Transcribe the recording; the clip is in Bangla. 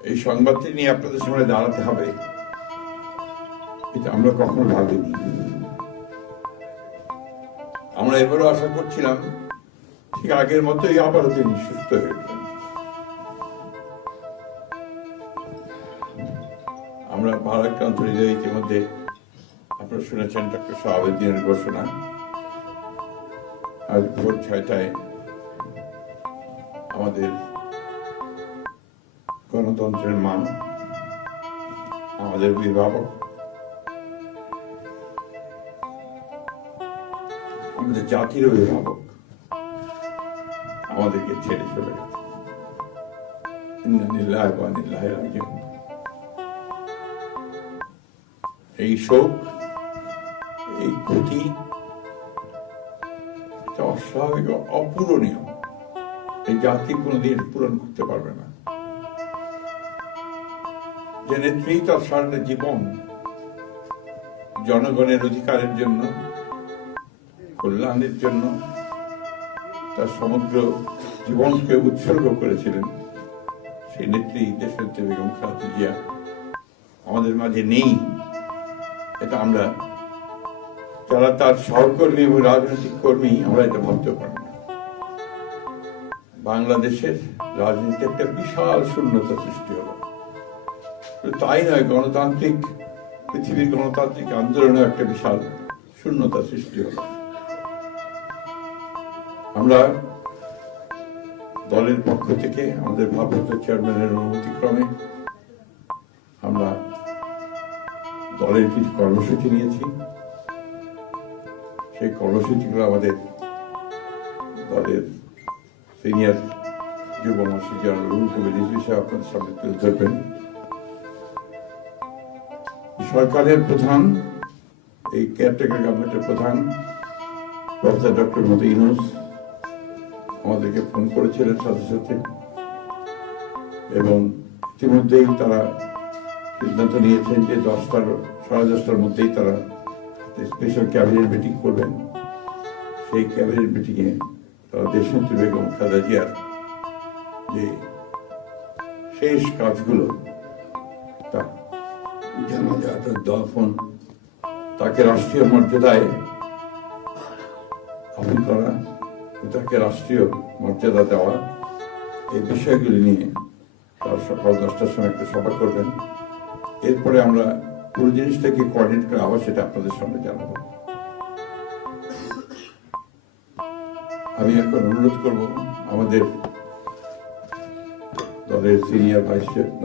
এই সংবাদটি নিয়ে আপনাদের সামনে দাঁড়াতে হবে, এটা আমরা কখনো ভাবিনি। আমরা এবারও আশা করছিলাম ঠিক আগের মতোই আবারও তিনি সুস্থ হয়ে উঠবেন। আমরা ভারাক্রান্ত হৃদয়ে ইতিমধ্যে আপনারা শুনেছেন ডক্টর শাহাবুদ্দিনের ঘোষণা। আজ ভোর 6টায় আমাদের গণতন্ত্রের মা, আমাদের অভিভাবক, আমাদের জাতির অভিভাবক আমাদেরকে ছেড়ে চলে গেছে। ইন্না লিল্লাহি ওয়া ইন্না ইলাইহি রাজিউন। এই শোক, এই ক্ষতি অস্বাভাবিক, অপূরণীয়। এই জাতি কোনোদিন পূরণ করতে পারবে না। যে নেত্রী তার সারাটা জীবন জনগণের অধিকারের জন্য, কল্যাণের জন্য তার সমগ্র জীবনকে উৎসর্গ করেছিলেন, সেই নেত্রী দেশনেত্রী বেগম খালেদা জিয়া আমাদের মাঝে নেই। এটা আমরা যারা তার সহকর্মী এবং রাজনৈতিক কর্মী, আমরা এটা ভাবতে পারি না। বাংলাদেশের রাজনীতি একটা বিশাল শূন্যতা সৃষ্টি হলো। তাই নয়, গণতান্ত্রিক পৃথিবীর গণতান্ত্রিক আন্দোলনে একটা বিশাল শূন্যতা সৃষ্টি হলো। আমরা দলের পক্ষ থেকে আমাদের ভারপ্রাপ্ত চেয়ারম্যানের অনুমতিক্রমে আমরা দলের কিছু কর্মসূচি নিয়েছি। সেই কর্মসূচিগুলো আমাদের দলের সিনিয়র যুব মহাসচিব জেনারেল রুহুল কবির রিজভী সাহেব আপনাদের সামনে তুলে ধরবেন। সরকারের প্রধান, এই কেয়ারটেকার গভর্নমেন্টের প্রধান প্রফেসর ডক্টর মোহাম্মদ ইউনূস আমাদেরকে ফোন করেছিলেন সাথে সাথে, এবং ইতিমধ্যেই তারা সিদ্ধান্ত নিয়েছেন যে 10টার মধ্যেই তারা স্পেশাল ক্যাবিনেট মিটিং করবেন। সেই ক্যাবিনেট মিটিংয়ে তারা দেশনেত্রী বেগম খালেদা জিয়ার যে শেষ কাজগুলো, তা জানাজা, দফন, তাকে রাষ্ট্রীয় মর্যাদায় দাফন করা, তাকে রাষ্ট্রীয় মর্যাদা দেওয়া, এই বিষয়গুলি নিয়ে তারা সকাল 10টার সময় একটা সভা করবেন। এরপরে আমরা পুরো জিনিসটাকে কোঅর্ডিনেট করে আবার সেটা আপনাদের সামনে জানাবো। আমি এখন অনুরোধ করব আমাদের দলের সিনিয়র ভাইস